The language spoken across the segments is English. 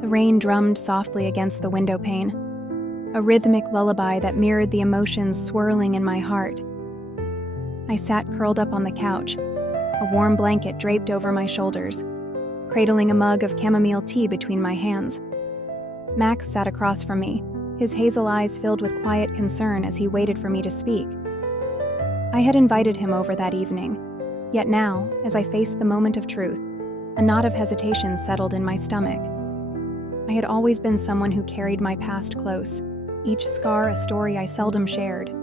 The rain drummed softly against the window pane, a rhythmic lullaby that mirrored the emotions swirling in my heart. I sat curled up on the couch, a warm blanket draped over my shoulders, cradling a mug of chamomile tea between my hands. Max sat across from me, his hazel eyes filled with quiet concern as he waited for me to speak. I had invited him over that evening, yet now, as I faced the moment of truth, a knot of hesitation settled in my stomach. I had always been someone who carried my past close, each scar a story I seldom shared.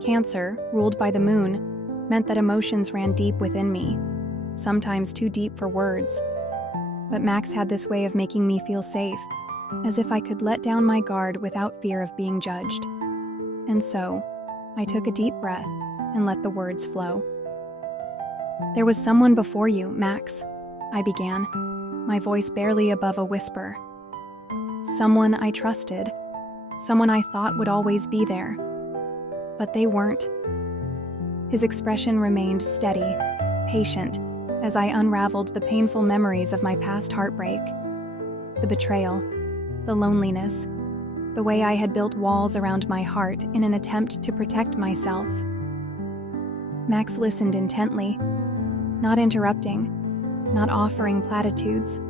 Cancer, ruled by the moon, meant that emotions ran deep within me, sometimes too deep for words. But Max had this way of making me feel safe, as if I could let down my guard without fear of being judged. And so, I took a deep breath and let the words flow. "There was someone before you, Max," I began, my voice barely above a whisper. "Someone I trusted, someone I thought would always be there. But they weren't." His expression remained steady, patient, as I unraveled the painful memories of my past heartbreak. The betrayal, the loneliness, the way I had built walls around my heart in an attempt to protect myself. Max listened intently, not interrupting, not offering platitudes,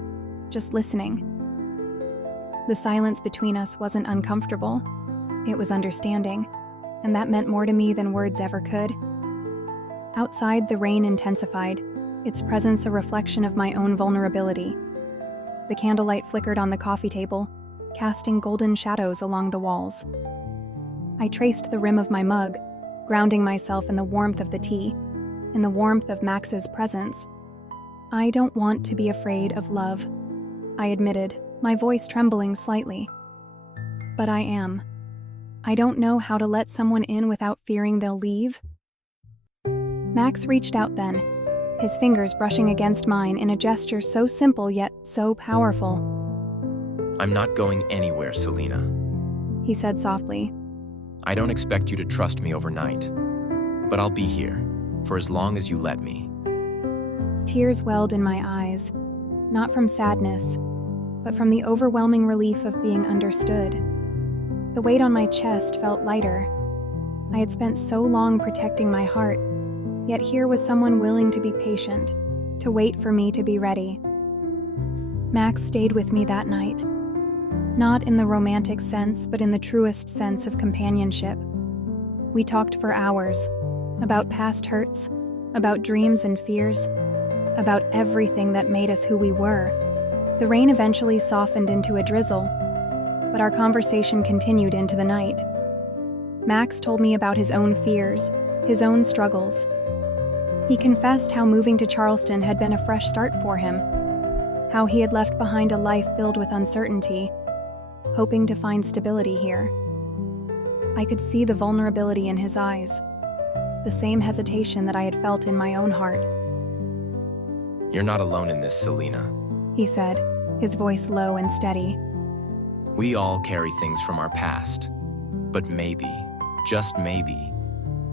just listening. The silence between us wasn't uncomfortable, it was understanding, and that meant more to me than words ever could. Outside, the rain intensified, its presence a reflection of my own vulnerability. The candlelight flickered on the coffee table, casting golden shadows along the walls. I traced the rim of my mug, grounding myself in the warmth of the tea, in the warmth of Max's presence. "I don't want to be afraid of love," I admitted, my voice trembling slightly. "But I am. I don't know how to let someone in without fearing they'll leave." Max reached out then, his fingers brushing against mine in a gesture so simple yet so powerful. "I'm not going anywhere, Selena," he said softly. "I don't expect you to trust me overnight, but I'll be here for as long as you let me." Tears welled in my eyes, not from sadness, but from the overwhelming relief of being understood. The weight on my chest felt lighter. I had spent so long protecting my heart, yet here was someone willing to be patient, to wait for me to be ready. Max stayed with me that night, not in the romantic sense, but in the truest sense of companionship. We talked for hours, about past hurts, about dreams and fears, about everything that made us who we were. The rain eventually softened into a drizzle, but our conversation continued into the night. Max told me about his own fears, his own struggles. He confessed how moving to Charleston had been a fresh start for him, how he had left behind a life filled with uncertainty, hoping to find stability here. I could see the vulnerability in his eyes, the same hesitation that I had felt in my own heart. "You're not alone in this, Selena," he said, his voice low and steady. "We all carry things from our past, but maybe, just maybe,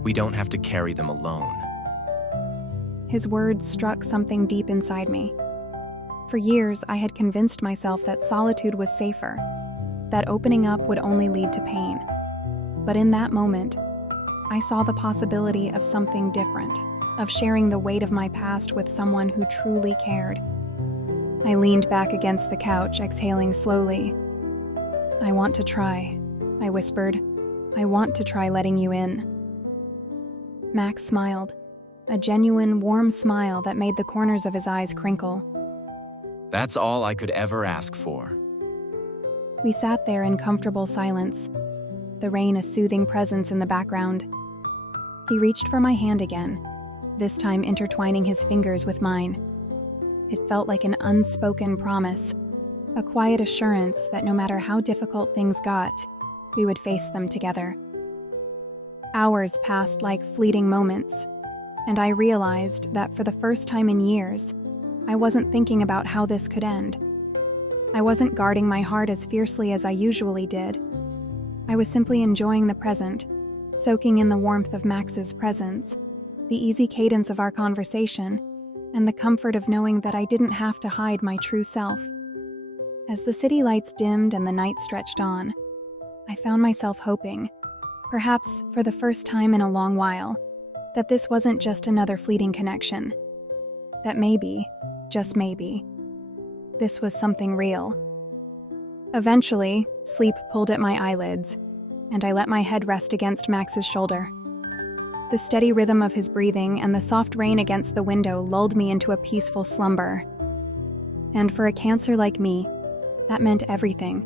we don't have to carry them alone." His words struck something deep inside me. For years, I had convinced myself that solitude was safer, that opening up would only lead to pain. But in that moment, I saw the possibility of something different, of sharing the weight of my past with someone who truly cared. I leaned back against the couch, exhaling slowly. "I want to try," I whispered. "I want to try letting you in." Max smiled, a genuine, warm smile that made the corners of his eyes crinkle. "That's all I could ever ask for." We sat there in comfortable silence, the rain a soothing presence in the background. He reached for my hand again, this time intertwining his fingers with mine. It felt like an unspoken promise, a quiet assurance that no matter how difficult things got, we would face them together. Hours passed like fleeting moments, and I realized that for the first time in years, I wasn't thinking about how this could end. I wasn't guarding my heart as fiercely as I usually did. I was simply enjoying the present, soaking in the warmth of Max's presence, the easy cadence of our conversation, and the comfort of knowing that I didn't have to hide my true self. As the city lights dimmed and the night stretched on, I found myself hoping, perhaps for the first time in a long while, that this wasn't just another fleeting connection. That maybe, just maybe, this was something real. Eventually, sleep pulled at my eyelids, and I let my head rest against Max's shoulder. The steady rhythm of his breathing and the soft rain against the window lulled me into a peaceful slumber. And for a Cancer like me, that meant everything.